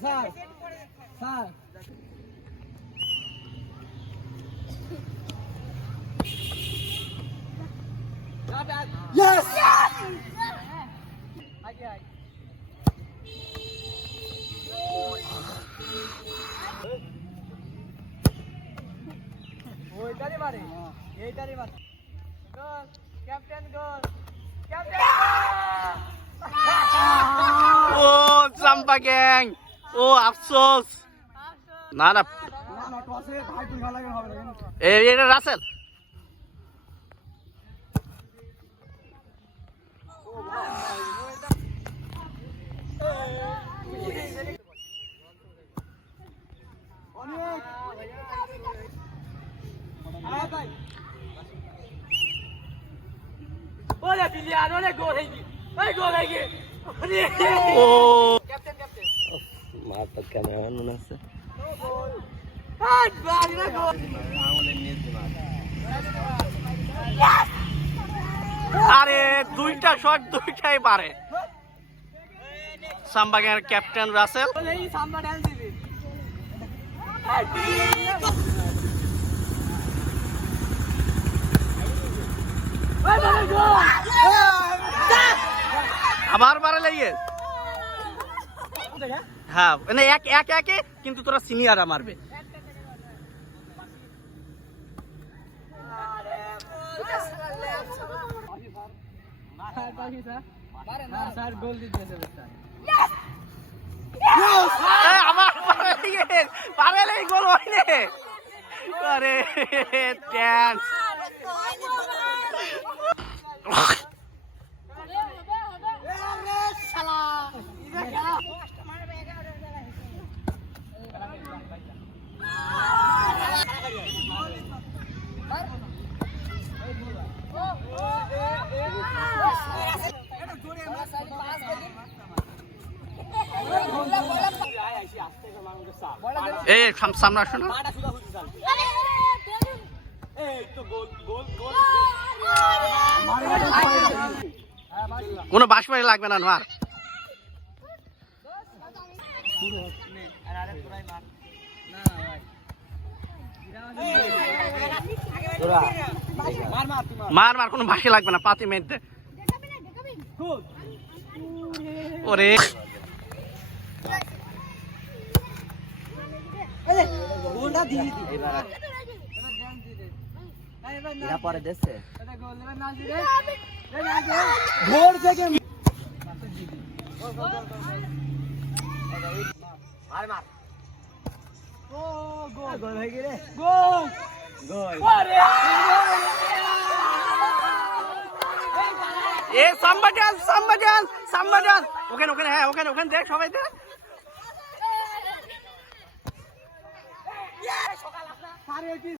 Sir sir Yes! ওইটারে মারে এইটারে মারে গোল ক্যাপ্টেন গোল ক্যাপ্টেন ও চাম্পা গ্যাং ও আফসোস না না না টসে ভাই তুই ভালো লাগে হবে না এটা রাসেল ওরে বিলিয়ান ওরে গোল হয়ে গেল এই গোল হয়ে গেল ও ক্যাপ্টেন ক্যাপ্টেন মারটা ক্যামেরা মনে আছে আট বাগরা গোল আরে দুইটা শট দুইটাই পারে সাম্বা গ্যাংয়ের ক্যাপ্টেন রাসেল এই সাম্বা ডান্স দিবি আবার মারে লেগে হ্যাঁ মানে এক এক একে কিন্তু তোরা সিনিয়ররা মারবে স্যার গোল দিতেছে আমার পারে লেগে গোল হয়নি আরে ড্যান্স এই সামনে আসো না কোনো বাঁশবাড়ি লাগবে না মার মার মার কোনো বাঁশি লাগবে না পাতি মেয়েতে ওরে পরে দেখছে ভোর থেকে মার মার ও গোল গোল হয়ে গেলে গোল গোল এ সাম্বা ডান্স ওখানে ওখানে হ্যাঁ ওখানে ওখানে দেখ সবাই দেখ